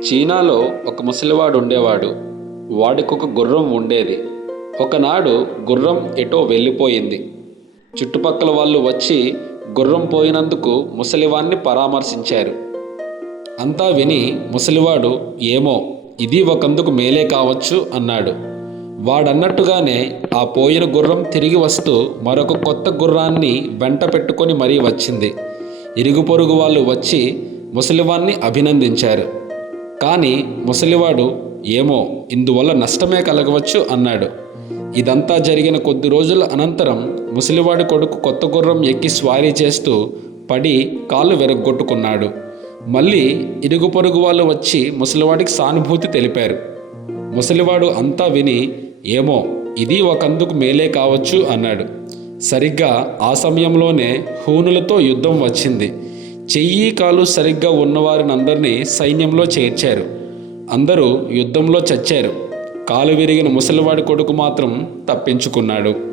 చీనాలో ఒక ముసలివాడు ఉండేవాడు. వాడికొక గుర్రం ఉండేది. ఒకనాడు గుర్రం ఎటో వెళ్ళిపోయింది. చుట్టుపక్కల వాళ్ళు వచ్చి గుర్రం పోయినందుకు ముసలివాణ్ణి పరామర్శించారు. అంతా విని ముసలివాడు, ఏమో, ఇది ఒకందుకు మేలే కావచ్చు అన్నాడు. వాడన్నట్టుగానే ఆ పోయిన గుర్రం తిరిగి వస్తూ మరొక కొత్త గుర్రాన్ని వెంట పెట్టుకొని మరీ వచ్చింది. ఇరుగు పొరుగు వాళ్ళు వచ్చి ముసలివాణ్ణి అభినందించారు. కానీ ముసలివాడు, ఏమో, ఇందువల్ల నష్టమే కలగవచ్చు అన్నాడు. ఇదంతా జరిగిన కొద్ది రోజుల అనంతరం ముసలివాడి కొడుకు కొత్త గుర్రం ఎక్కి స్వారీ చేస్తూ పడి కాళ్ళు విరగ్గొట్టుకున్నాడు. మళ్ళీ ఇరుగు పొరుగు వాళ్ళు వచ్చి ముసలివాడికి సానుభూతి తెలిపారు. ముసలివాడు అంతా విని, ఏమో, ఇది ఒకందుకు మేలే కావచ్చు అన్నాడు. సరిగ్గా ఆ సమయంలోనే హూనులతో యుద్ధం వచ్చింది. చెయ్యి కాలు సరిగ్గా ఉన్నవారినందరినీ సైన్యంలో చేర్చారు. అందరూ యుద్ధంలో చచ్చారు. కాలు విరిగిన ముసలివాడి కొడుకు మాత్రం తప్పించుకున్నాడు.